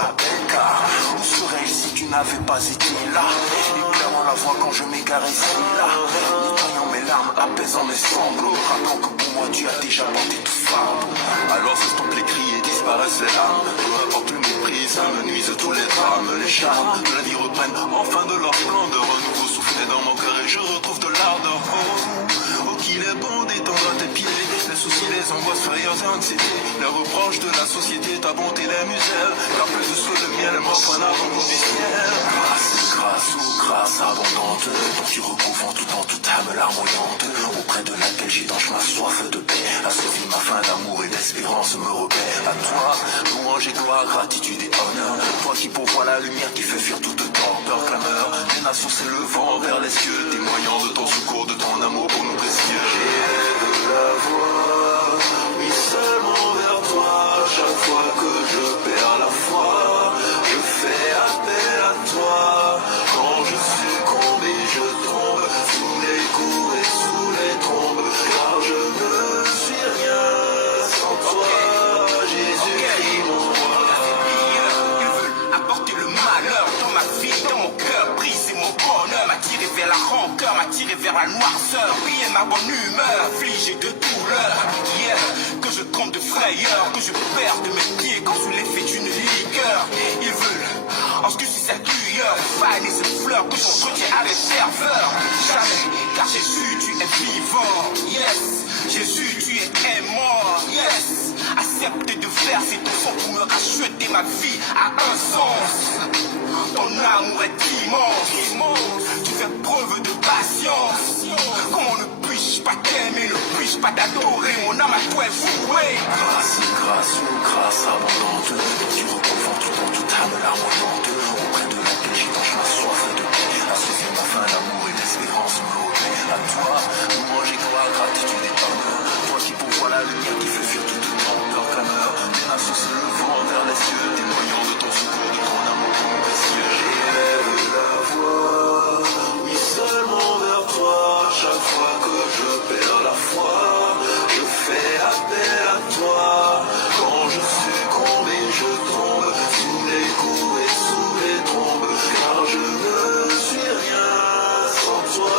la paix, car où serais-je si tu n'avais pas été là? Éclairant la voix quand je m'égarais ici là, nettoyant mes larmes, apaisant mes sanglots, rappelant que pour moi tu as déjà porté tout fardeau. Alors s'estompent les cris et disparaissent les larmes, peu importe le mépris, ça me nuise tous les drames. Les charmes de la vie reprennent enfin de leur splendeur, renouveau soufflé dans mon cœur et je retrouve de l'ardeur. Oh, qu'il est bon d'étendre à tes pieds les soucis, les angoisses, frayeurs et anxiétés, les reproches de la société, ta bonté, les misères, car plus de souffle de miel m'offre un avant-goût du ciel. Grâce abondante, dont tu recouvres en tout temps toute âme larmoyante, auprès de laquelle j'étanche ma soif de paix, assouvit ma faim d'amour et d'espérance me repaît. À toi, louange et gloire, gratitude et honneur, toi qui pourvois la lumière qui fait fuir toute torpeur, clameur, les nations s'élevant vers les cieux, témoignant de ton secours, de ton amour pour nous précieux. J'élève la voix, oui seulement vers toi, chaque fois que je perds la foi, je fais appel à toi. Quand je succombe et je tombe, sous les coups et sous les trombes, car je ne suis rien sans toi, Jésus-Christ mon roi. Ils veulent apporter le malheur dans ma vie, dans mon cœur, briser mon bonheur, m'attirer vers la rancœur, m'attirer vers la noirceur, briller ma bonne humeur, affligé de douleur, que je tremble de frayeur, que je perds de mes pieds comme sous l'effet d'une liqueur. Ils veulent obscurcir cette lueur, faner cette fleur que j'entretiens avec ferveur. Jamais, car Jésus tu es vivant, yes, Jésus tu es mort, yes. Accepter de verser ton sang pour me racheter ma vie a un sens. Ton amour est immense, tu fais preuve de patience. Comment ne puis-je pas t'aimer, ne puis-je pas t'adorer, mon âme à toi est vouée. Grâce abondante, tu recouvres tout en toute âme larmoyante, auprès de laquelle j'étanche ma soif de paix, assouvir ma faim d'amour et d'espérance me repaît. À toi, louange et gloire, gratitude et honneur, toi qui pourvois la lumière qui fait fuir toute torpeur, clameur, les nations se levant vers les cieux, témoignant de ton secours, de ton amour pour nous précieux. J'élève la voix, oui seulement vers toi, chaque fois que je perds la foi, je fais appel à toi. Quand je succombe et je tombe, sous les coups et sous les trombes, car je ne suis rien sans toi,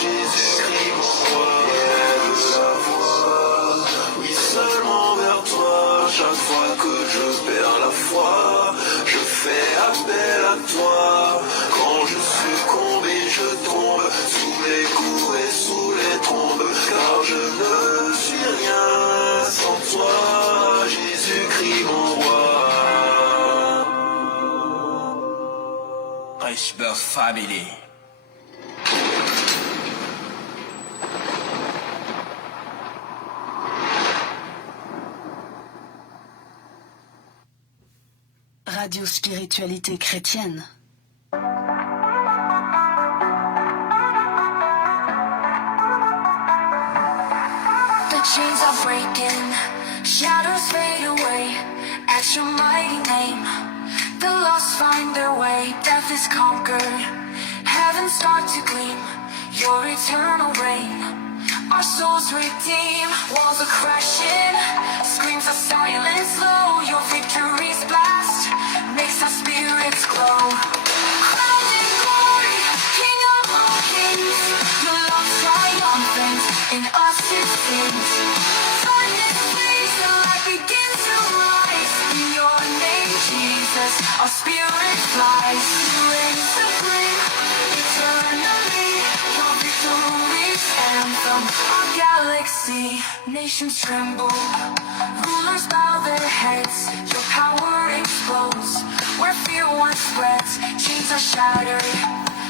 Jésus-Christ mon roi. Élève la voix, oui seulement vers toi, chaque fois que je perds la foi, je fais appel à toi. Quand je succombe et je tombe, sous les coups et sous les trombes, car je ne suis rien sans toi, Jésus-Christ mon roi. Iceberg Family. Radio Spiritualité Chrétienne. The chains are breaking, shadows fade away at your mighty name. The lost find their way, death is conquered, heavens start to gleam, your eternal reign. Our souls redeem, walls are crashing, screams are silenced low, your victory's blast makes our spirits glow. Crowned in glory, King of all kings, your love triumphant, in us it sings. Darkness flees, the light begins to rise, in your name Jesus, our spirit flies. You reign supreme, eternally, your victory's anthem, our galaxy. Nations tremble, rulers bow their heads, your power explodes, where fear once spreads, chains are shattered,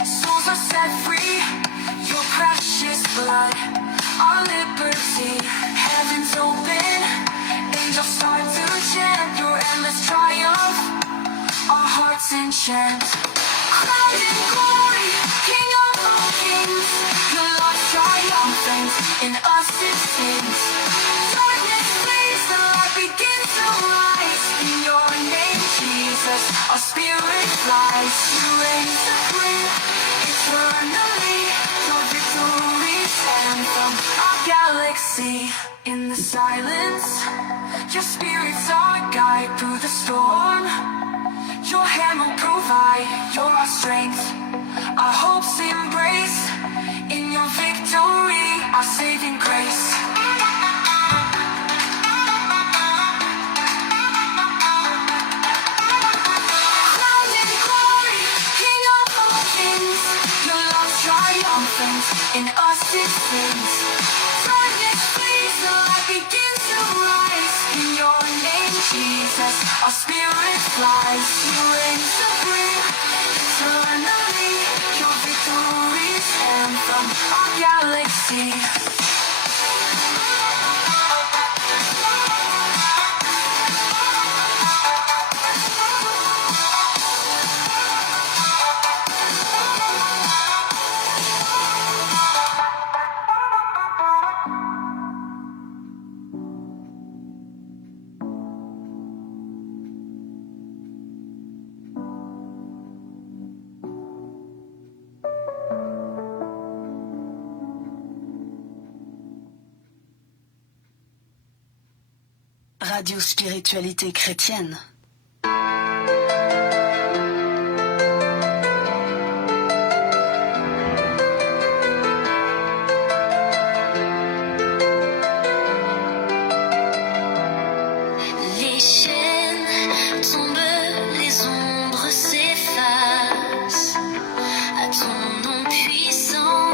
souls are set free, your precious blood, our liberty, heavens open, angels start to chant, your endless triumph, our hearts enchant. Crowned in glory, King of all kings, your love triumphant, in us it sings. Darkness flees, the light begins to rise, in your name Jesus, our spirit flies. You reign supreme, eternally, your victory's anthem, our galaxy. In the silence, your spirit's our guide through the storm. Your hand will provide, you're our strength, our hopes embrace. In your victory, our saving grace. Crowned in glory, King of all kings, your love triumphant, in us it sings. Darkness flees, the light begins to rise. In your name, Jesus, our spirit flies. You reign supreme, eternally. Your victory's anthem, our galaxy. Radio Spiritualité Chrétienne. Les chaînes tombent, les ombres s'effacent. À ton nom puissant,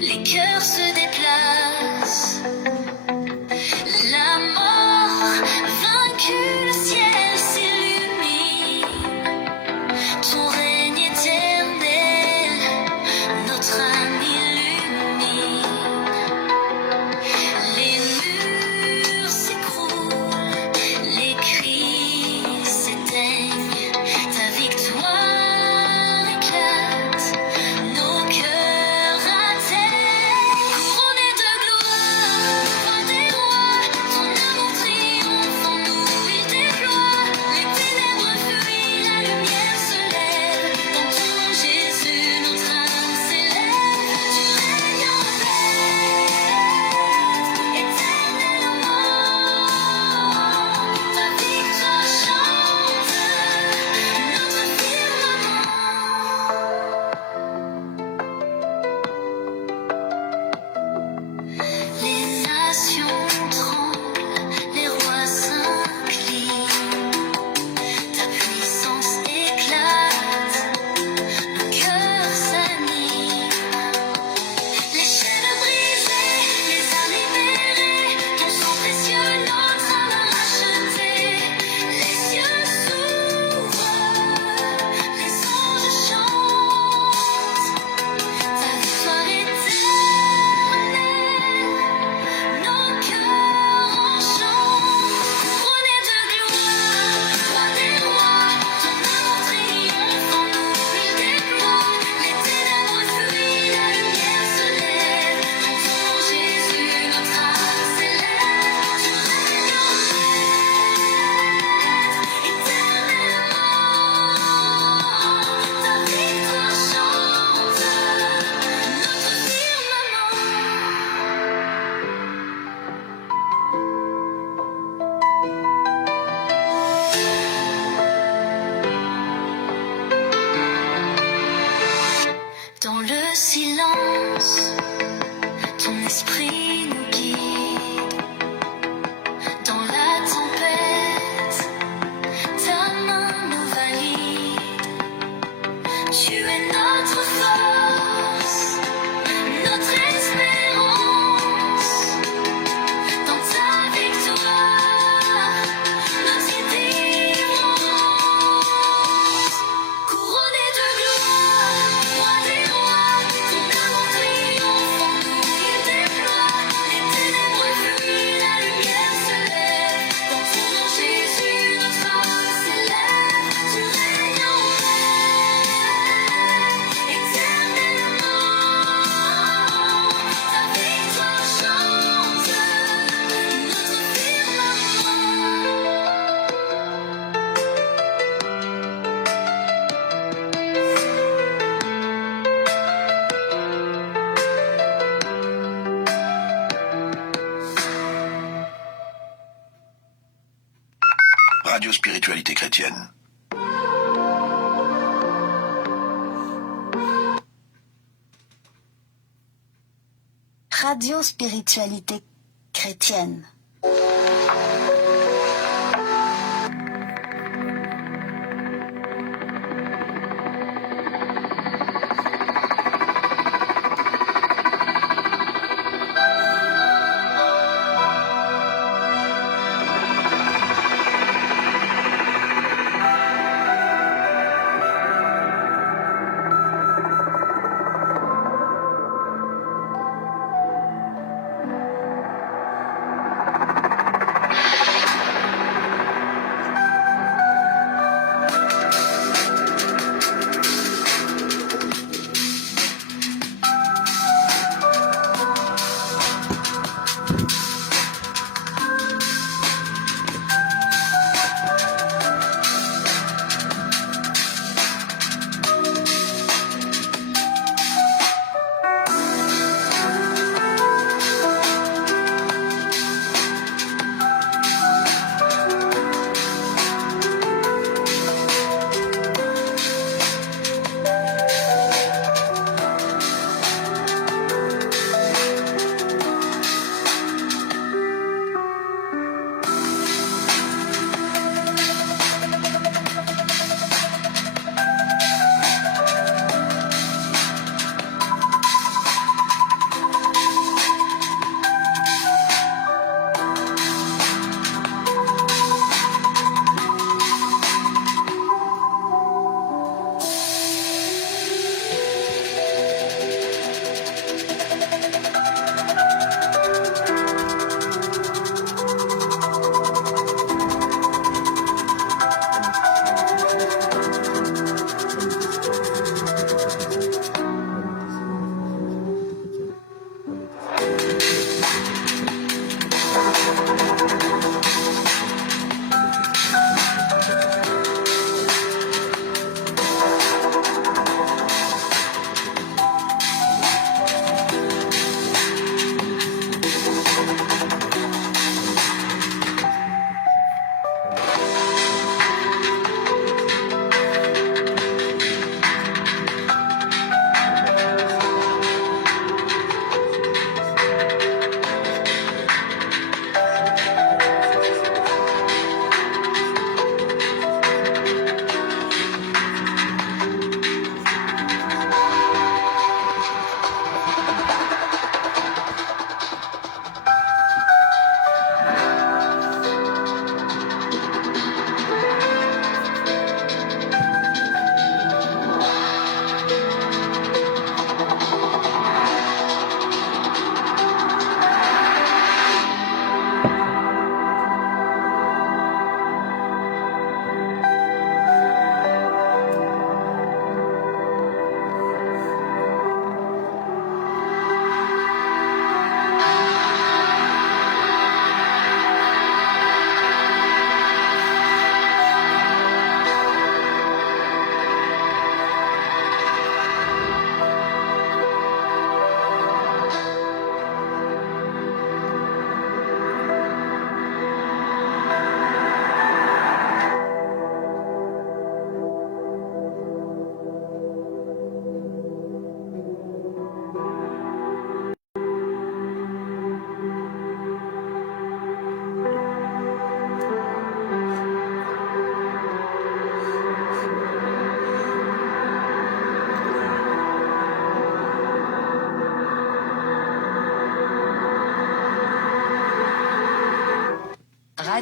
les cœurs se déplacent. La mort vaincue, le ciel s'illumine. Ton règne éternel, notre âme illumine. Les murs s'écroulent, les cris s'éteignent. Ta victoire éclate, nos cœurs atteignent. Couronnés de gloire, roi des rois, ton amour triomphe en nous, il déploie. Les ténèbres fuient, la lumière se lève. Dans ton nom, Jésus, notre âme s'élève. Tu règnes en paix, éternellement. Ta victoire chante notre firmament. Les nations tremblent, les rois s'inclinent. Ta puissance éclate, nos cœurs s'animent. Les chaînes brisées, les âmes libérées, ton sang précieux, notre âme rachetée. Les cieux s'ouvrent, les anges chantent. Ta victoire éternelle, nos cœurs enchantent. Couronnés de gloire, roi des rois, ton amour triomphe en nous, il déploie. Les ténèbres fuient, la lumière se lève. Dans ton nom, Jésus, notre âme s'élève. Tu règnes en maître, éternellement. Ta victoire chante notre firmament. Dans le silence, ton esprit nous guide. Dans la tempête, ta main nous valide. Tu es notre force, notre espérance. Dans ta victoire, notre délivrance. Couronné de gloire, roi des rois, ton amour triomphe en nous, il déploie. Les ténèbres fuient, la lumière se lève. Dans ton nom, Jésus, notre âme s'élève. Tu règnes en paix, éternellement. Ta victoire chante notre Radio Spiritualité Chrétienne. Radio Spiritualité Chrétienne.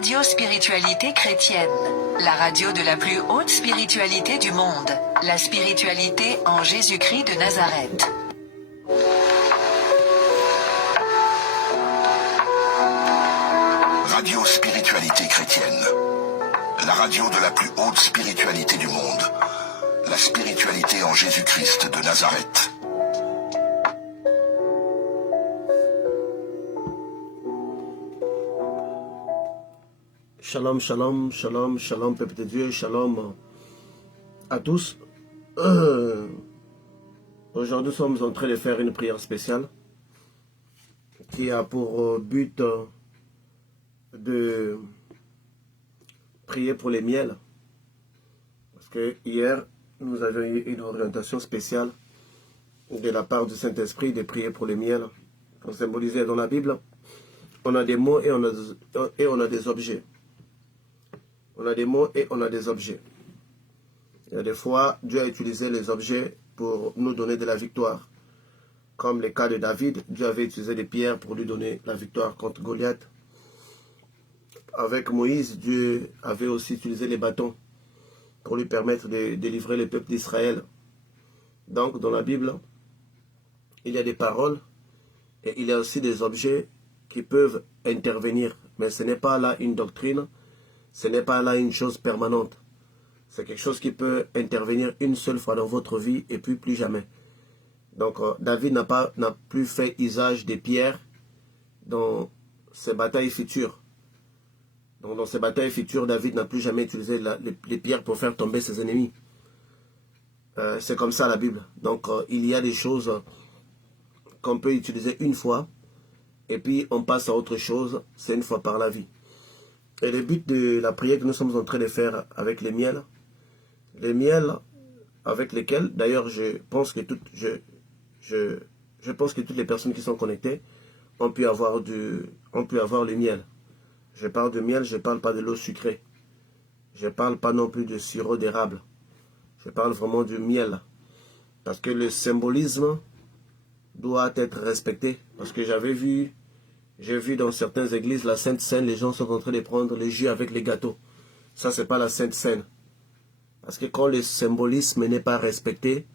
Radio Spiritualité Chrétienne, la radio de la plus haute spiritualité du monde, la spiritualité en Jésus-Christ de Nazareth. Radio Spiritualité Chrétienne, la radio de la plus haute spiritualité du monde, la spiritualité en Jésus-Christ de Nazareth. Shalom, shalom, shalom, shalom, peuple de Dieu, shalom à tous. Aujourd'hui, nous sommes en train de faire une prière spéciale qui a pour but de prier pour les miels. Parce que hier, nous avions eu une orientation spéciale de la part du Saint-Esprit de prier pour les miels, pour symboliser dans la Bible, on a des mots et on a des objets. On a des mots et on a des objets. Il y a des fois, Dieu a utilisé les objets pour nous donner de la victoire. Comme le cas de David, Dieu avait utilisé des pierres pour lui donner la victoire contre Goliath. Avec Moïse, Dieu avait aussi utilisé les bâtons pour lui permettre de délivrer le peuple d'Israël. Donc, dans la Bible, il y a des paroles et il y a aussi des objets qui peuvent intervenir. Mais ce n'est pas là une doctrine, ce n'est pas là une chose permanente. C'est quelque chose qui peut intervenir une seule fois dans votre vie et puis plus jamais. Donc, David n'a plus fait usage des pierres dans ses batailles futures. Donc, dans ses batailles futures, David n'a plus jamais utilisé les pierres pour faire tomber ses ennemis. C'est comme ça la Bible. Donc, il y a des choses qu'on peut utiliser une fois et puis on passe à autre chose, c'est une fois par la vie. Et le but de la prière que nous sommes en train de faire avec les miels avec lesquels, d'ailleurs, je pense que toutes les personnes qui sont connectées ont pu avoir le miel. Je parle de miel, je ne parle pas de l'eau sucrée. Je ne parle pas non plus de sirop d'érable. Je parle vraiment du miel. Parce que le symbolisme doit être respecté. Parce que j'ai vu dans certaines églises la Sainte Seine, les gens sont en train de prendre le jus avec les gâteaux. Ça, ce n'est pas la Sainte Seine. Parce que quand le symbolisme n'est pas respecté,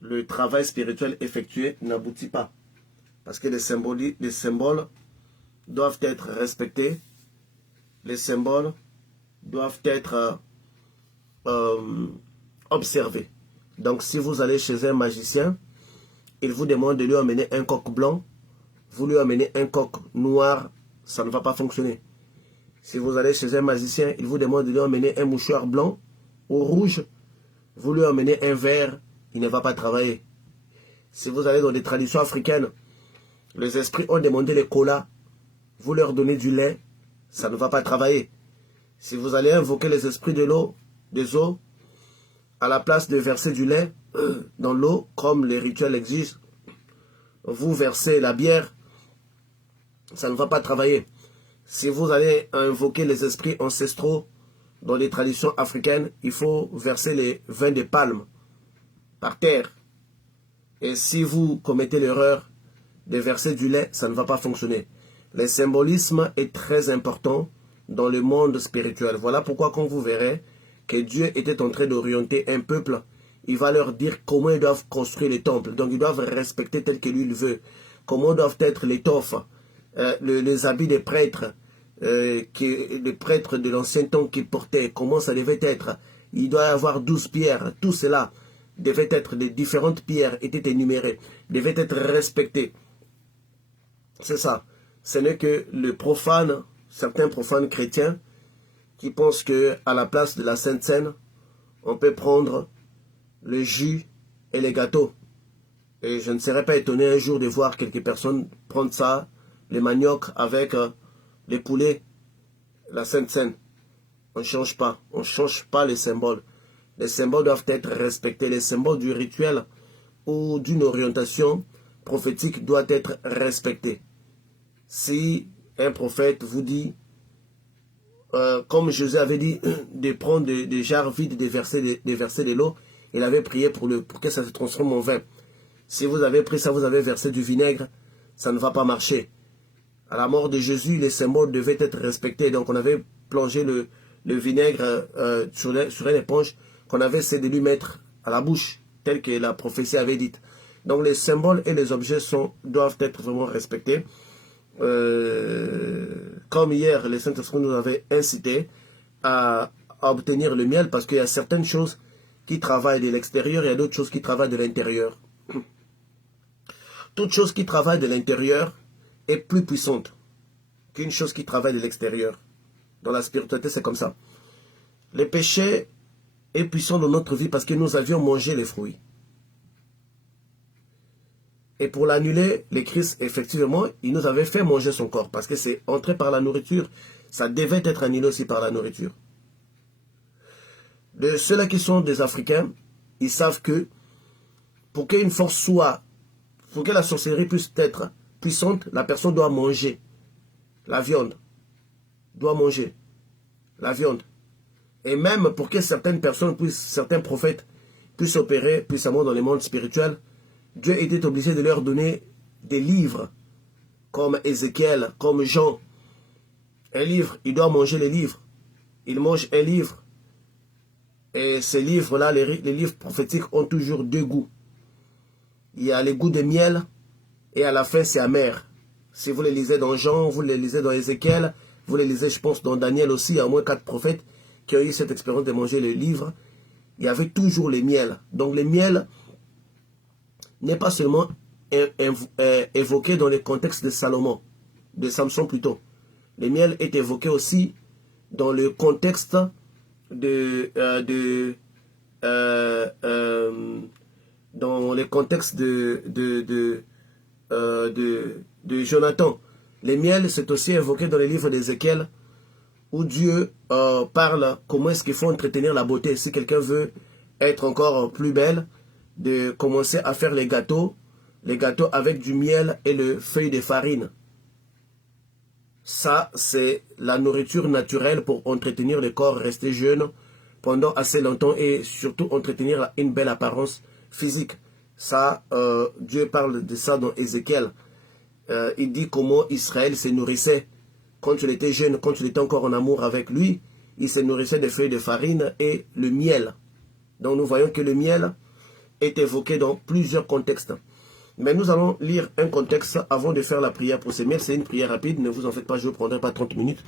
le travail spirituel effectué n'aboutit pas. Parce que les symboles doivent être respectés. Les symboles doivent être observés. Donc si vous allez chez un magicien, il vous demande de lui amener un coq blanc, vous lui amenez un coq noir, ça ne va pas fonctionner. Si vous allez chez un magicien, il vous demande de lui amener un mouchoir blanc ou rouge, vous lui amenez un vert, il ne va pas travailler. Si vous allez dans les traditions africaines, les esprits ont demandé les colas, vous leur donnez du lait, ça ne va pas travailler. Si vous allez invoquer les esprits de l'eau, des eaux, à la place de verser du lait dans l'eau, comme les rituels exigent, vous versez la bière, ça ne va pas travailler. Si vous allez invoquer les esprits ancestraux dans les traditions africaines, il faut verser les vins de palme par terre. Et si vous commettez l'erreur de verser du lait, ça ne va pas fonctionner. Le symbolisme est très important dans le monde spirituel. Voilà pourquoi quand vous verrez que Dieu était en train d'orienter un peuple, il va leur dire comment ils doivent construire les temples. Donc ils doivent respecter tel que lui il veut. Comment doivent être les l'étoffe, les habits des prêtres, les prêtres de l'ancien temps qu'ils portaient, comment ça devait être. Il doit y avoir 12 pierres. Tout cela devait être, les différentes pierres étaient énumérées, devaient être respectées. C'est ça. Ce n'est que le profane, certains profanes chrétiens, qui pensent qu'à la place de la Sainte Seine, on peut prendre le jus et les gâteaux. Et je ne serais pas étonné un jour de voir quelques personnes prendre ça, les maniocs avec les poulets, la Sainte Seine. On ne change pas les symboles. Les symboles doivent être respectés. Les symboles du rituel ou d'une orientation prophétique doivent être respectés. Si un prophète vous dit, comme Jésus avait dit, de prendre des jarres vides, de verser de l'eau, il avait prié pour que ça se transforme en vin. Si vous avez pris ça, vous avez versé du vinaigre, ça ne va pas marcher. À la mort de Jésus, les symboles devaient être respectés. Donc on avait plongé le vinaigre sur une éponge qu'on avait essayé de lui mettre à la bouche, tel que la prophétie avait dit. Donc les symboles et les objets doivent être vraiment respectés. Comme hier, le Saint-Esprit nous avait incité à obtenir le miel, parce qu'il y a certaines choses qui travaillent de l'extérieur et il y a d'autres choses qui travaillent de l'intérieur. Toute chose qui travaille de l'intérieur est plus puissante qu'une chose qui travaille de l'extérieur. Dans la spiritualité, c'est comme ça. Le péché est puissant dans notre vie parce que nous avions mangé les fruits. Et pour l'annuler, le Christ, effectivement, il nous avait fait manger son corps. Parce que c'est entré par la nourriture. Ça devait être annulé aussi par la nourriture. De ceux-là qui sont des Africains, ils savent que pour qu'une force soit, pour que la sorcellerie puisse être puissante, la personne doit manger la viande. Doit manger la viande. Et même pour que certaines personnes certains prophètes puissent opérer puissamment dans le monde spirituel, Dieu était obligé de leur donner des livres, comme Ézéchiel, comme Jean. Un livre, il doit manger les livres. Il mange un livre. Et ces livres-là, les livres prophétiques ont toujours deux goûts. Il y a le goût de miel et à la fin, c'est amer. Si vous les lisez dans Jean, vous les lisez dans Ézéchiel, vous les lisez, je pense, dans Daniel aussi, il y a au moins 4 prophètes qui ont eu cette expérience de manger le livre. Il y avait toujours le miel. Donc le miel n'est pas seulement évoqué dans le contexte de Salomon, de Samson plutôt. Le miel est évoqué aussi dans le contexte de Jonathan. Le miel, c'est aussi évoqué dans le livre d'Ézéchiel, où Dieu parle comment est-ce qu'il faut entretenir la beauté. Si quelqu'un veut être encore plus belle, de commencer à faire les gâteaux avec du miel et le feuille de farine. Ça, c'est la nourriture naturelle pour entretenir le corps, rester jeune pendant assez longtemps et surtout entretenir une belle apparence physique. Ça, Dieu parle de ça dans Ézéchiel. Il dit comment Israël se nourrissait quand il était jeune, quand il était encore en amour avec lui. Il se nourrissait des feuilles de farine et le miel. Donc nous voyons que le miel est évoqué dans plusieurs contextes. Mais nous allons lire un contexte avant de faire la prière pour ces miels. C'est une prière rapide, ne vous en faites pas, je ne prendrai pas 30 minutes,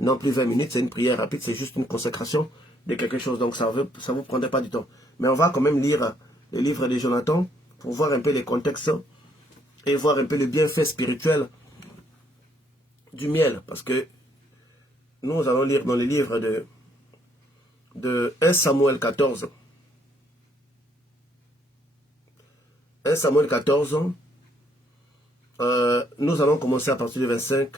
non plus 20 minutes, c'est une prière rapide, c'est juste une consécration de quelque chose, donc ça ne vous prendrait pas du temps. Mais on va quand même lire le livre de Jonathan pour voir un peu les contextes et voir un peu le bienfait spirituel du miel. Parce que nous allons lire dans le livre de 1 Samuel 14. 1 Samuel 14, nous allons commencer à partir du 25.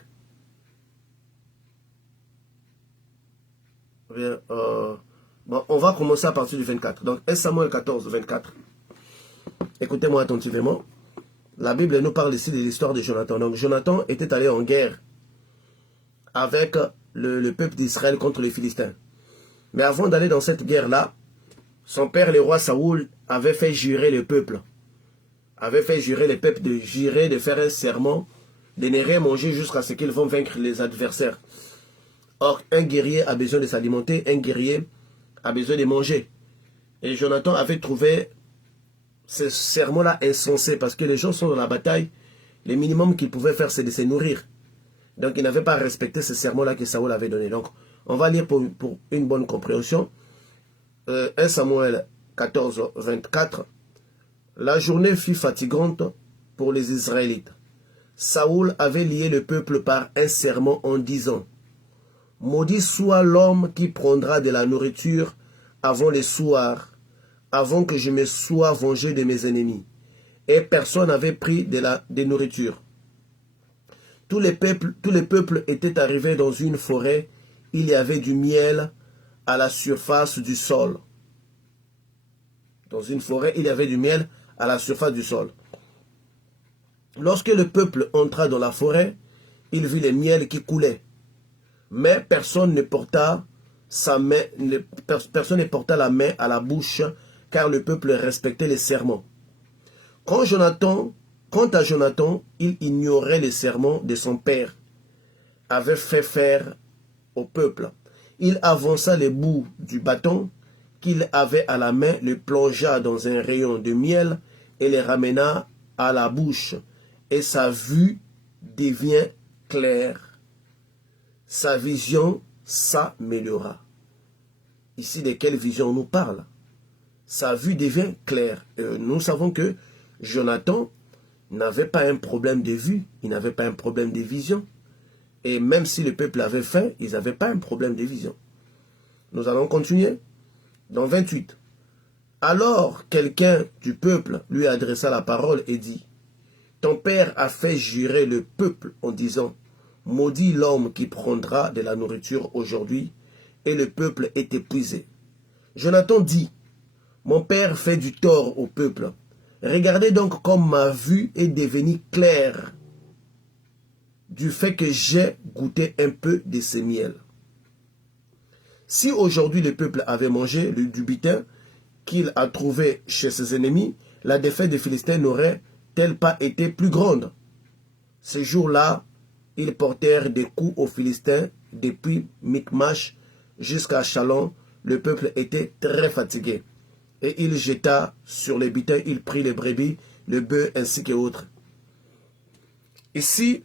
Bon, on va commencer à partir du 24. Donc 1 Samuel 14, 24. Écoutez-moi attentivement. La Bible nous parle ici de l'histoire de Jonathan. Donc Jonathan était allé en guerre avec le peuple d'Israël contre les Philistins. Mais avant d'aller dans cette guerre-là, son père, le roi Saoul, avait fait jurer le peuple. Avait fait jurer les peuples de jurer, de faire un serment, de ne rien manger jusqu'à ce qu'ils vont vaincre les adversaires. Or, un guerrier a besoin de s'alimenter, un guerrier a besoin de manger. Et Jonathan avait trouvé ce serment-là insensé, parce que les gens sont dans la bataille, le minimum qu'ils pouvaient faire, c'est de se nourrir. Donc, il n'avait pas respecté ce serment-là que Saoul avait donné. Donc, on va lire pour une bonne compréhension. 1 Samuel 14, 24. La journée fut fatigante pour les Israélites. Saoul avait lié le peuple par un serment en disant: maudit soit l'homme qui prendra de la nourriture avant le soir, avant que je me sois vengé de mes ennemis. Et personne n'avait pris de nourriture. Tous les peuples étaient arrivés dans une forêt. Il y avait du miel à la surface du sol. Dans une forêt, il y avait du miel à la surface du sol. Lorsque le peuple entra dans la forêt, il vit le miel qui coulait. Mais personne ne porta la main à la bouche, car le peuple respectait les serments. Quant à Jonathan, il ignorait les serments de son père, avait fait faire au peuple. Il avança le bout du bâton qu'il avait à la main, le plongea dans un rayon de miel et le ramena à la bouche. Et sa vue devient claire. Sa vision s'améliora. Ici, de quelle vision on nous parle? Sa vue devient claire. Nous savons que Jonathan n'avait pas un problème de vue, il n'avait pas un problème de vision. Et même si le peuple avait faim, ils n'avaient pas un problème de vision. Nous allons continuer. Dans 28. Alors quelqu'un du peuple lui adressa la parole et dit: ton père a fait jurer le peuple en disant: maudit l'homme qui prendra de la nourriture aujourd'hui, et le peuple est épuisé. Jonathan dit: mon père fait du tort au peuple. Regardez donc comme ma vue est devenue claire. du fait que j'ai goûté un peu de ce miel. Si aujourd'hui le peuple avait mangé du butin qu'il a trouvé chez ses ennemis, la défaite des Philistins n'aurait-elle pas été plus grande? Ce jour-là, ils portèrent des coups aux Philistins depuis Michmash jusqu'à Chalon. Le peuple était très fatigué. Et il jeta sur les butins, il prit les brebis, le bœuf ainsi que autres. Ici,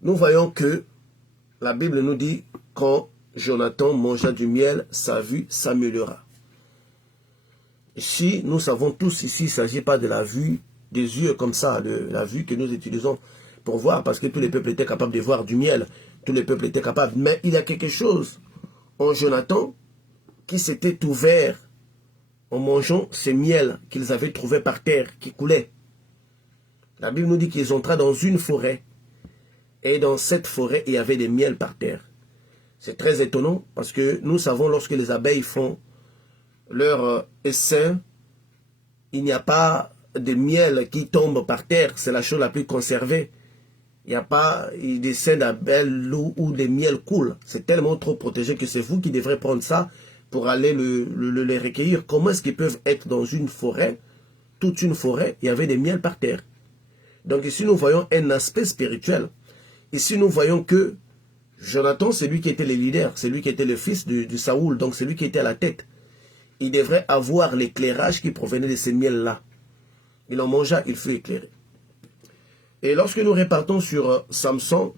nous voyons que la Bible nous dit quand Jonathan mangea du miel, sa vue s'améliora. Ici, nous savons tous, ici, il ne s'agit pas de la vue des yeux comme ça, de la vue que nous utilisons pour voir, parce que tous les peuples étaient capables de voir du miel, tous les peuples étaient capables. Mais il y a quelque chose en Jonathan qui s'était ouvert en mangeant ce miel qu'ils avaient trouvé par terre, qui coulait. La Bible nous dit qu'ils entraient dans une forêt, et dans cette forêt, il y avait des miels par terre. C'est très étonnant, parce que nous savons, lorsque les abeilles font leur essaim, il n'y a pas de miel qui tombe par terre, c'est la chose la plus conservée. Il n'y a pas des seins d'abeilles où des miels coulent. C'est tellement trop protégé que c'est vous qui devrez prendre ça pour aller les recueillir. Comment est-ce qu'ils peuvent être dans une forêt, toute une forêt, il y avait des miels par terre. Donc ici nous voyons un aspect spirituel. Ici nous voyons que Jonathan, c'est lui qui était le leader, c'est lui qui était le fils de Saoul, donc c'est lui qui était à la tête. Il devrait avoir l'éclairage qui provenait de ces miels-là. Il en mangea, il fut éclairé. Et lorsque nous repartons sur Samson,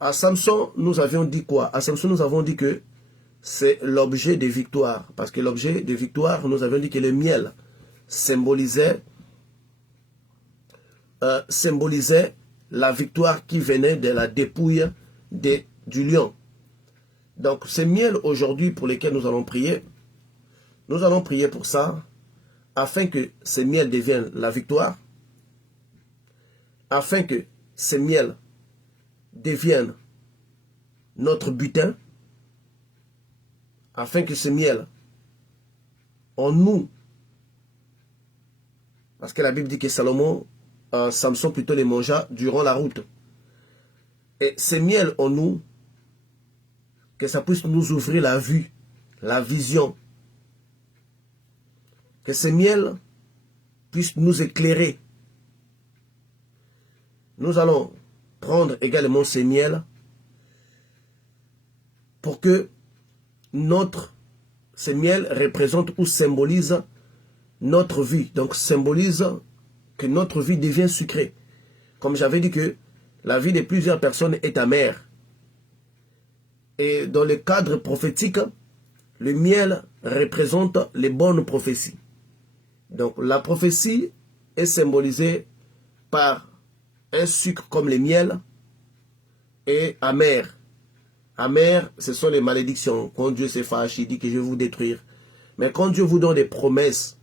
à Samson, nous avions dit quoi? À Samson, nous avons dit que c'est l'objet de victoire. Parce que l'objet de victoire, nous avions dit que le miel symbolisait la victoire qui venait de la dépouille du lion. Donc, ce miel aujourd'hui pour lequel nous allons prier pour ça, afin que ce miel devienne la victoire, afin que ce miel devienne notre butin, afin que ce miel en nous, parce que la Bible dit que Samson plutôt les mangea durant la route. Et ce miel en nous, que ça puisse nous ouvrir la vue, la vision, que ce miel puisse nous éclairer. Nous allons prendre également ce miel pour que ce miel représente ou symbolise notre vie. Donc symbolise que notre vie devient sucrée. Comme j'avais dit que la vie de plusieurs personnes est amère. Et dans le cadre prophétique, le miel représente les bonnes prophéties. Donc la prophétie est symbolisée par un sucre comme le miel et amer. Amer, ce sont les malédictions. Quand Dieu se fâche, il dit que je vais vous détruire. Mais quand Dieu vous donne des promesses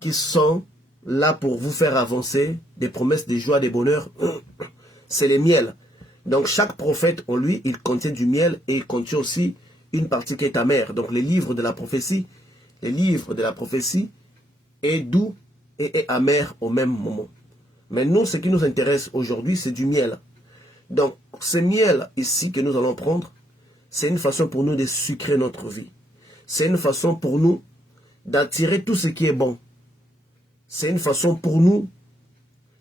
qui sont là pour vous faire avancer, des promesses de joie, de bonheur, c'est le miel. Donc chaque prophète en lui, il contient du miel et il contient aussi une partie qui est amère. Donc les livres de la prophétie est doux et est amer au même moment. Mais nous, ce qui nous intéresse aujourd'hui, c'est du miel. Donc ce miel ici que nous allons prendre, c'est une façon pour nous de sucrer notre vie. C'est une façon pour nous d'attirer tout ce qui est bon. C'est une façon pour nous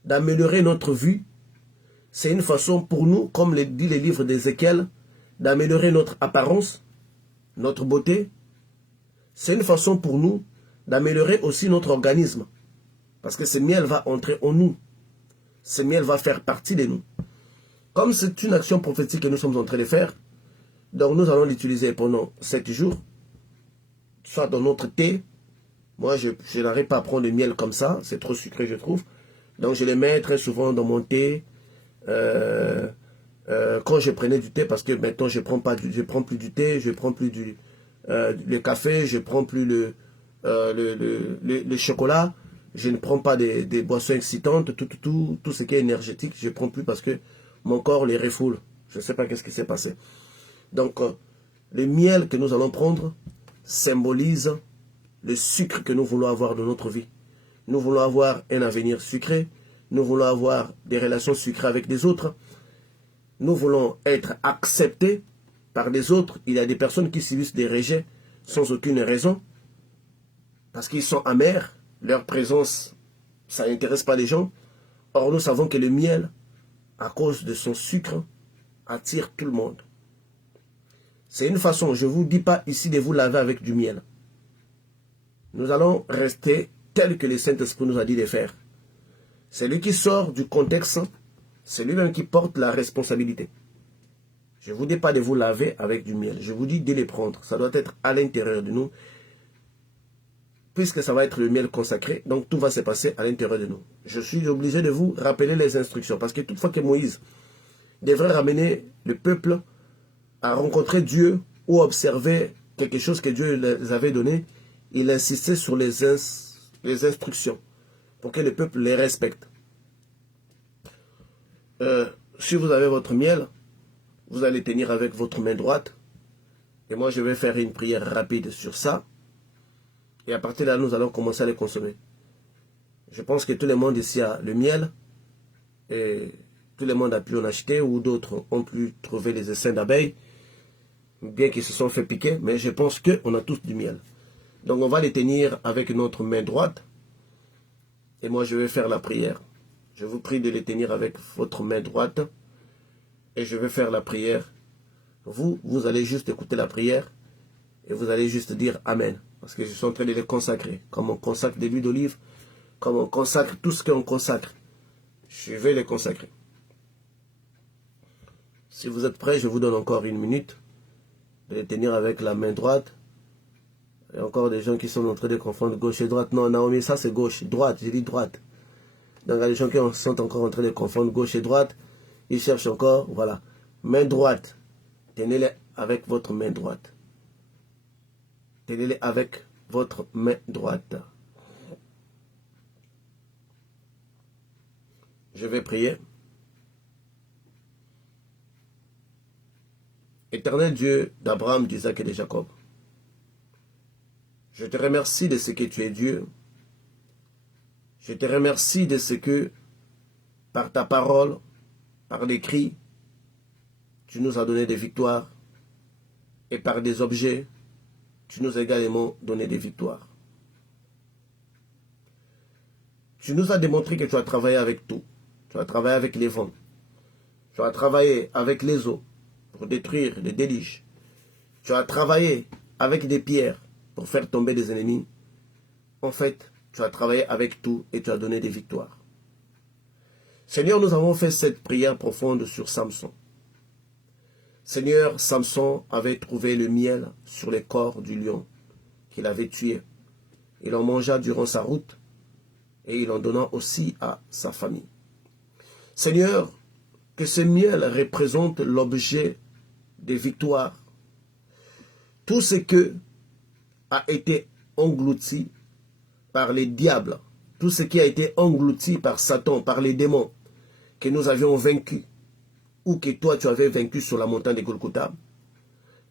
d'améliorer notre vue. C'est une façon pour nous, comme le dit le livre d'Ézéchiel, d'améliorer notre apparence, notre beauté. C'est une façon pour nous d'améliorer aussi notre organisme. Parce que ce miel va entrer en nous. Ce miel va faire partie de nous. Comme c'est une action prophétique que nous sommes en train de faire, donc nous allons l'utiliser pendant 7 jours, soit dans notre thé. Moi, je n'arrive pas à prendre le miel comme ça, c'est trop sucré, je trouve. Donc, je le mets très souvent dans mon thé. Quand je prenais du thé, parce que maintenant, je prends plus du thé, je prends plus le café, je prends plus le chocolat. Je ne prends pas des boissons excitantes, tout ce qui est énergétique, je ne prends plus parce que mon corps les refoule. Je ne sais pas qu'est-ce qui s'est passé. Donc, le miel que nous allons prendre symbolise le sucre que nous voulons avoir dans notre vie. Nous voulons avoir un avenir sucré. Nous voulons avoir des relations sucrées avec les autres. Nous voulons être acceptés par les autres. Il y a des personnes qui subissent des rejets sans aucune raison. Parce qu'ils sont amers. Leur présence, ça n'intéresse pas les gens. Or, nous savons que le miel, à cause de son sucre, attire tout le monde. C'est une façon, je ne vous dis pas ici de vous laver avec du miel. Nous allons rester tel que le Saint-Esprit nous a dit de faire. Celui qui sort du contexte, c'est lui-même qui porte la responsabilité. Je ne vous dis pas de vous laver avec du miel. Je vous dis de les prendre. Ça doit être à l'intérieur de nous. Puisque ça va être le miel consacré, donc tout va se passer à l'intérieur de nous. Je suis obligé de vous rappeler les instructions. Parce que toutefois que Moïse devrait ramener le peuple à rencontrer Dieu ou observer quelque chose que Dieu les avait donné, il insistait sur les instructions pour que le peuple les respecte. Si vous avez votre miel, vous allez tenir avec votre main droite. Et moi, je vais faire une prière rapide sur ça. Et à partir de là, nous allons commencer à les consommer. Je pense que tout le monde ici a le miel. Et tout le monde a pu en acheter ou d'autres ont pu trouver les essaims d'abeilles. Bien qu'ils se sont fait piquer, mais je pense qu'on a tous du miel. Donc on va les tenir avec notre main droite. Et moi je vais faire la prière. Je vous prie de les tenir avec votre main droite. Et je vais faire la prière. Vous allez juste écouter la prière. Et vous allez juste dire Amen. Parce que je suis en train de les consacrer. Comme on consacre de l'huile d'olive. Comme on consacre tout ce qu'on consacre. Je vais les consacrer. Si vous êtes prêts, je vous donne encore une minute. De les tenir avec la main droite. Il y a encore des gens qui sont en train de confondre gauche et droite. Non, Naomi, ça c'est gauche. Droite, j'ai dit droite. Donc il y a des gens qui sont encore en train de confondre gauche et droite. Ils cherchent encore, voilà. Main droite. Tenez-les avec votre main droite. Tenez-les avec votre main droite. Je vais prier. Éternel Dieu d'Abraham, d'Isaac et de Jacob, je te remercie de ce que tu es Dieu. Je te remercie de ce que, par ta parole, par l'écrit, tu nous as donné des victoires. Et par des objets, tu nous as également donné des victoires. Tu nous as démontré que tu as travaillé avec tout. Tu as travaillé avec les vents. Tu as travaillé avec les eaux pour détruire les déluges. Tu as travaillé avec des pierres pour faire tomber des ennemis. En fait, tu as travaillé avec tout et tu as donné des victoires. Seigneur, nous avons fait cette prière profonde sur Samson. Seigneur, Samson avait trouvé le miel sur le corps du lion qu'il avait tué. Il en mangea durant sa route et il en donna aussi à sa famille. Seigneur, que ce miel représente l'objet des victoires. Tout ce que a été englouti par les diables, tout ce qui a été englouti par Satan, par les démons, que nous avions vaincus, ou que toi tu avais vaincu sur la montagne de Golgotha,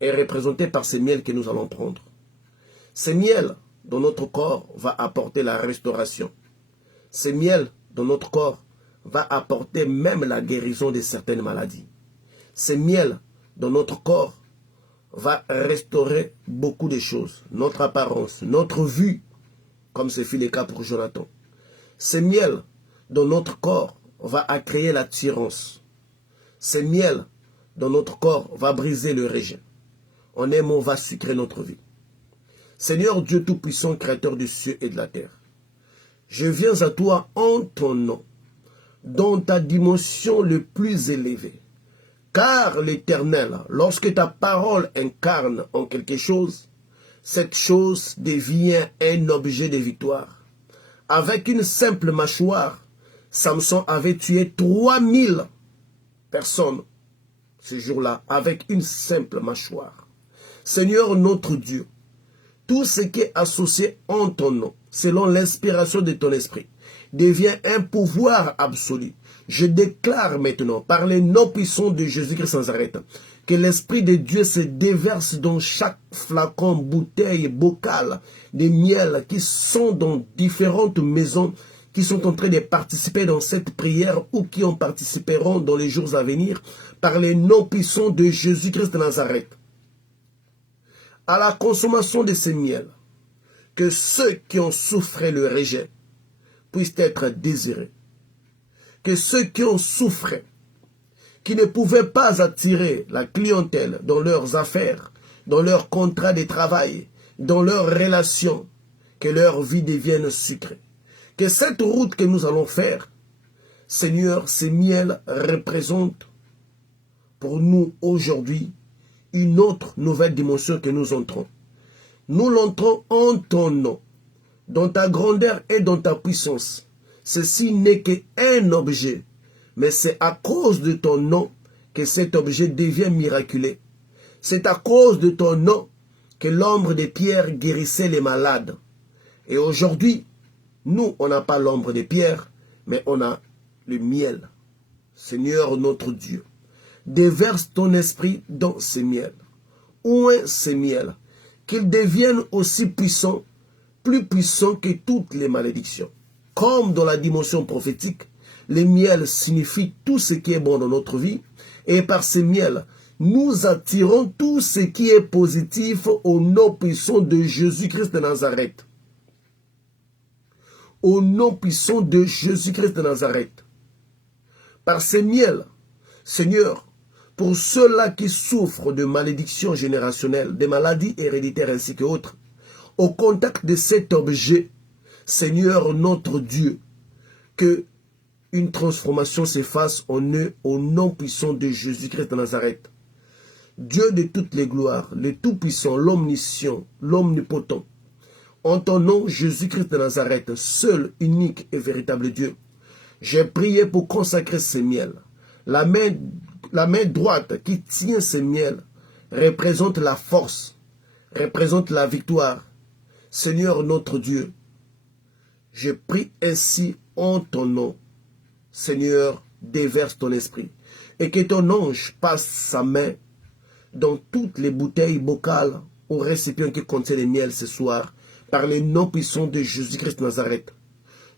est représenté par ce miel que nous allons prendre. Ce miel dans notre corps va apporter la restauration. Ce miel dans notre corps va apporter même la guérison de certaines maladies. Ce miel dans notre corps va restaurer beaucoup de choses. Notre apparence, notre vue, comme ce fut le cas pour Jonathan. Ce miel dans notre corps va créer l'attirance. Ce miel dans notre corps va briser le rejet. En un mot, va sucrer notre vie. Seigneur Dieu Tout-Puissant, Créateur du ciel et de la terre, je viens à toi en ton nom, dans ta dimension le plus élevée. Car l'Éternel, lorsque ta parole incarne en quelque chose, cette chose devient un objet de victoire. Avec une simple mâchoire, Samson avait tué 3000 personnes ce jour-là, avec une simple mâchoire. Seigneur notre Dieu, tout ce qui est associé en ton nom, selon l'inspiration de ton esprit, devient un pouvoir absolu. Je déclare maintenant, par les noms puissants de Jésus-Christ sans arrêt, que l'Esprit de Dieu se déverse dans chaque flacon, bouteille, bocal de miel qui sont dans différentes maisons, qui sont en train de participer dans cette prière ou qui en participeront dans les jours à venir par les noms puissants de Jésus-Christ de Nazareth. À la consommation de ces miels, que ceux qui ont souffert le rejet puissent être désirés. Que ceux qui ont souffert, qui ne pouvaient pas attirer la clientèle dans leurs affaires, dans leurs contrats de travail, dans leurs relations, que leur vie devienne sucrée. Que cette route que nous allons faire, Seigneur, ces miels représentent pour nous aujourd'hui une autre nouvelle dimension que nous entrons. Nous l'entrons en ton nom, dans ta grandeur et dans ta puissance. Ceci n'est qu'un objet, mais c'est à cause de ton nom que cet objet devient miraculeux. C'est à cause de ton nom que l'ombre de pierre guérissait les malades. Et aujourd'hui, nous, on n'a pas l'ombre de pierre, mais on a le miel. Seigneur notre Dieu, déverse ton esprit dans ces miels. Oint ces miels, qu'ils deviennent aussi puissants, plus puissants que toutes les malédictions. Comme dans la dimension prophétique, les miels signifient tout ce qui est bon dans notre vie, et par ces miels, nous attirons tout ce qui est positif au nom puissant de Jésus-Christ de Nazareth. Au nom puissant de Jésus-Christ de Nazareth. Par ces miels, Seigneur, pour ceux-là qui souffrent de malédictions générationnelles, de maladies héréditaires ainsi que autres, au contact de cet objet, Seigneur notre Dieu, que une transformation s'efface en eux au nom puissant de Jésus-Christ de Nazareth. Dieu de toutes les gloires, le Tout-Puissant, l'Omniscient, l'Omnipotent, en ton nom, Jésus-Christ de Nazareth, seul, unique et véritable Dieu, j'ai prié pour consacrer ces miels. La main droite qui tient ces miels représente la force, représente la victoire. Seigneur notre Dieu, je prie ainsi en ton nom. Seigneur, déverse ton esprit et que ton ange passe sa main dans toutes les bouteilles bocales ou récipients qui contiennent le miel ce soir, par le nom puissant de Jésus-Christ de Nazareth.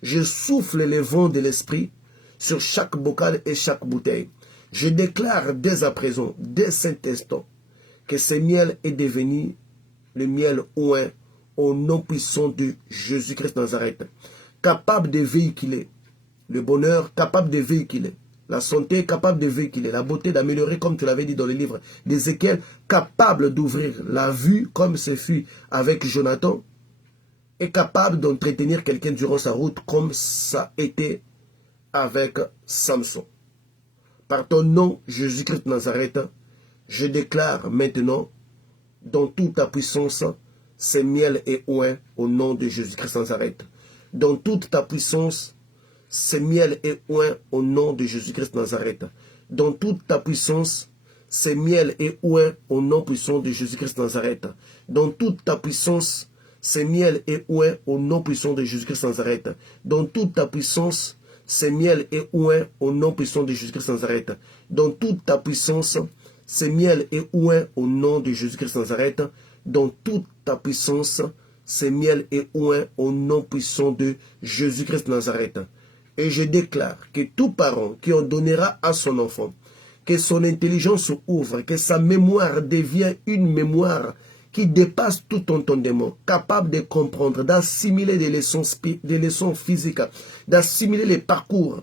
Je souffle les vents de l'esprit sur chaque bocal et chaque bouteille. Je déclare dès à présent, dès cet instant, que ce miel est devenu le miel oint au nom puissant de Jésus-Christ de Nazareth, capable de véhiculer le bonheur, capable de véhiculer la santé, capable de véhiculer la beauté, d'améliorer, comme tu l'avais dit dans le livre d'Ézéchiel, capable d'ouvrir la vue, comme ce fut avec Jonathan, est capable d'entretenir quelqu'un durant sa route, comme ça a été avec Samson. Par ton nom, Jésus-Christ de Nazareth, je déclare maintenant, dans toute ta puissance, ces miel et oint au nom de Jésus-Christ de Nazareth. Dans toute ta puissance, ces miel et oint au nom de Jésus-Christ de Nazareth. Dans toute ta puissance, ces miel et oint au nom puissant de Jésus-Christ de Nazareth. Dans toute ta puissance, ces miel et oint au nom puissant de Jésus-Christ de Nazareth. Dans toute ta puissance, ces miel et oint au nom puissant de Jésus-Christ de Nazareth. Dans toute ta puissance, ces miel et oint au nom de Jésus-Christ de Nazareth. Dans toute ta puissance, ces miel et oint au nom puissant de Jésus-Christ de Nazareth. Et je déclare que tout parent qui en donnera à son enfant, que son intelligence ouvre, que sa mémoire devienne une mémoire qui dépasse tout entendement, capable de comprendre, d'assimiler des leçons physiques, d'assimiler les parcours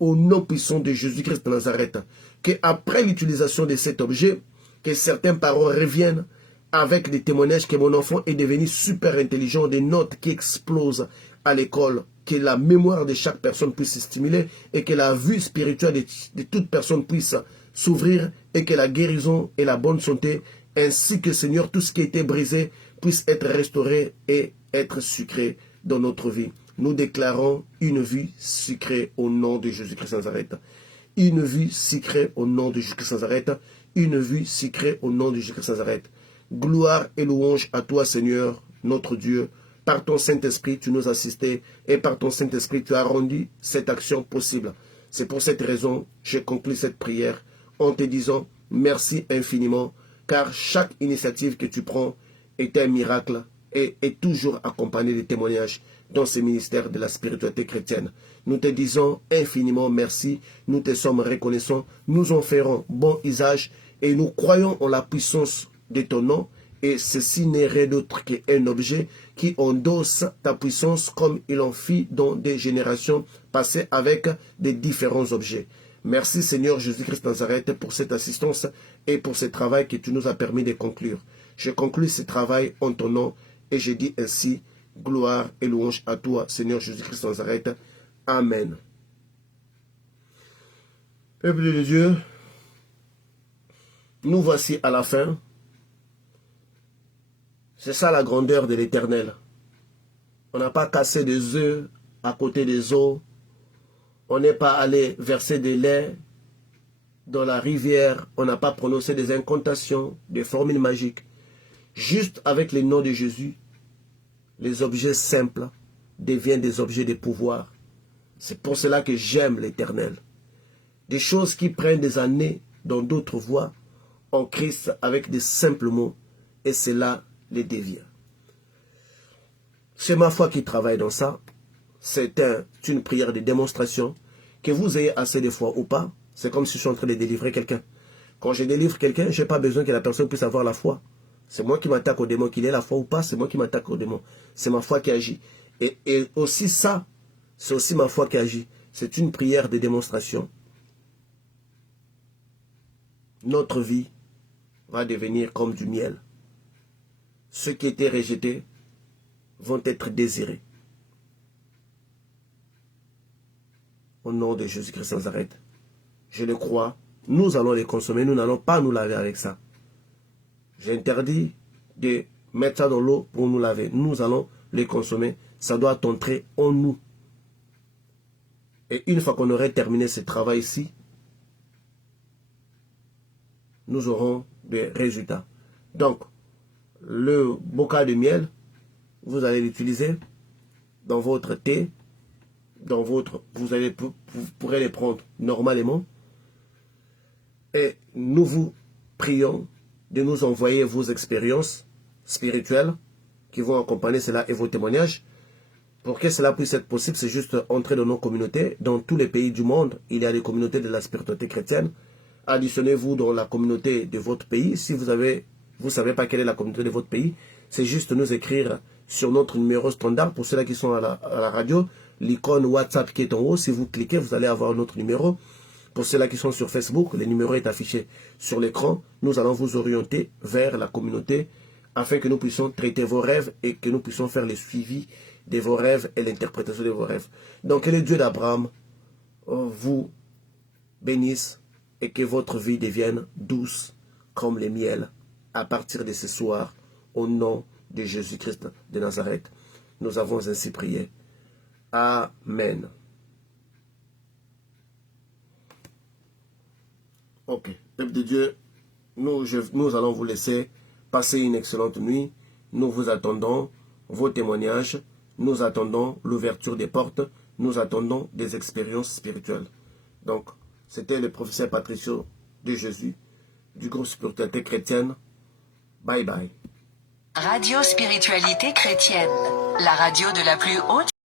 au nom puissant de Jésus-Christ de Nazareth. Qu'après l'utilisation de cet objet, que certains parents reviennent avec des témoignages que mon enfant est devenu super intelligent, des notes qui explosent à l'école, que la mémoire de chaque personne puisse se stimuler et que la vue spirituelle de toute personne puisse s'ouvrir et que la guérison et la bonne santé ainsi que, Seigneur, tout ce qui a été brisé puisse être restauré et être sucré dans notre vie. Nous déclarons une vie sucrée au nom de Jésus-Christ de Nazareth. Une vie sucrée au nom de Jésus-Christ de Nazareth. Une vie sucrée au nom de Jésus-Christ de Nazareth. Gloire et louange à toi, Seigneur, notre Dieu. Par ton Saint-Esprit, tu nous as assistés et par ton Saint-Esprit, tu as rendu cette action possible. C'est pour cette raison que j'ai conclu cette prière en te disant merci infiniment, car chaque initiative que tu prends est un miracle et est toujours accompagnée de témoignages. dans ce ministère de la spiritualité chrétienne. Nous te disons infiniment merci, nous te sommes reconnaissants, nous en ferons bon usage et nous croyons en la puissance de ton nom. Et ceci n'est rien d'autre qu'un objet qui endosse ta puissance comme il en fit dans des générations passées avec des différents objets. Merci Seigneur Jésus-Christ Nazareth pour cette assistance et pour ce travail que tu nous as permis de conclure. Je conclus ce travail en ton nom et je dis ainsi, gloire et louange à toi Seigneur Jésus-Christ Nazareth. Amen. Peuple de Dieu, nous voici à la fin. C'est ça la grandeur de l'Éternel. On n'a pas cassé des œufs à côté des eaux. On n'est pas allé verser des laits dans la rivière. On n'a pas prononcé des incantations, des formules magiques. Juste avec le nom de Jésus, les objets simples deviennent des objets de pouvoir. C'est pour cela que j'aime l'Éternel. Des choses qui prennent des années dans d'autres voies en Christ avec des simples mots. Et c'est là les devient. C'est ma foi qui travaille dans ça. C'est une prière de démonstration. Que vous ayez assez de foi ou pas, c'est comme si je suis en train de délivrer quelqu'un. Quand je délivre quelqu'un, je n'ai pas besoin que la personne puisse avoir la foi. C'est moi qui m'attaque au démon, qu'il ait la foi ou pas, c'est moi qui m'attaque au démon. C'est ma foi qui agit. Et aussi ça, c'est aussi ma foi qui agit. C'est une prière de démonstration. Notre vie va devenir comme du miel. Ceux qui étaient rejetés vont être désirés. Au nom de Jésus-Christ de Nazareth, je le crois, nous allons les consommer, nous n'allons pas nous laver avec ça. J'interdis de mettre ça dans l'eau pour nous laver. Nous allons les consommer, ça doit entrer en nous. Et une fois qu'on aurait terminé ce travail ici, nous aurons des résultats. Donc, le bocal de miel, vous allez l'utiliser dans votre thé, vous pourrez les prendre normalement. Et nous vous prions de nous envoyer vos expériences spirituelles qui vont accompagner cela et vos témoignages. Pour que cela puisse être possible, c'est juste entrer dans nos communautés. Dans tous les pays du monde, il y a des communautés de la spiritualité chrétienne. Additionnez-vous dans la communauté de votre pays. Si vous ne savez pas quelle est la communauté de votre pays, c'est juste nous écrire sur notre numéro standard. Pour ceux-là qui sont à la radio, l'icône WhatsApp qui est en haut, si vous cliquez, vous allez avoir notre numéro. Pour ceux-là qui sont sur Facebook, le numéro est affiché sur l'écran. Nous allons vous orienter vers la communauté afin que nous puissions traiter vos rêves et que nous puissions faire le suivi de vos rêves et l'interprétation de vos rêves. Donc que le Dieu d'Abraham vous bénisse et que votre vie devienne douce comme le miel à partir de ce soir, au nom de Jésus-Christ de Nazareth. Nous avons ainsi prié. Amen. Ok, peuple de Dieu, nous allons vous laisser passer une excellente nuit. Nous vous attendons vos témoignages. Nous attendons l'ouverture des portes. Nous attendons des expériences spirituelles. Donc, c'était le professeur Patricio de Jésus, du groupe Spiritualité Chrétienne. Bye bye. Radio Spiritualité Chrétienne, la radio de la plus haute